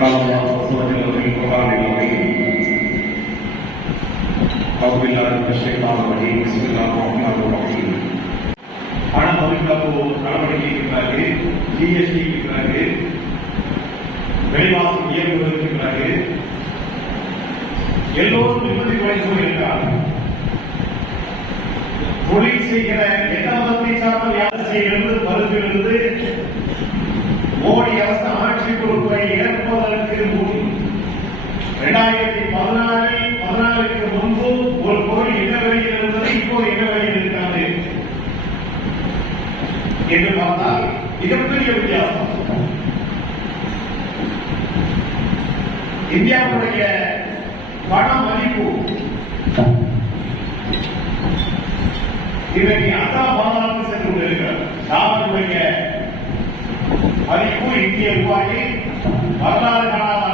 قال الله عز وجل في القرآن العظيم أعوذ بالله من الشيطان الرجيم بسم الله الرحمن الرحيم பண மதிப்பிழப்பு நடவடிக்கைக்கு பிறகு ஜிஎஸ்டிக்கு பிறகு வெளிவாசம் இயக்குவதற்கு பிறகு எல்லோரும் நிம்மதி குறைந்து இருக்கிறார்கள். தொழில் செய்கிற எந்த மதத்தை சார்ந்த அரசியலிருந்து மறுப்பிலிருந்து மோடி அரசு ஆட்சி பொறுப்பை இழப்பதற்கு முன் 2014க்கு முன்பு ஒரு கோயில் என்ன வழியில் இருந்தது, இப்போ என்ன வழியில் இருக்காது என்று பார்த்தால் மிகப்பெரிய வித்தியாசம். இந்தியாவுடைய பண மதிப்பு இன்றைக்கு அசாபாரமாக சென்று கொண்டிருக்கிறது. டாலருடைய மதிப்பு இந்திய ரூபாயை வரலாறு காணாத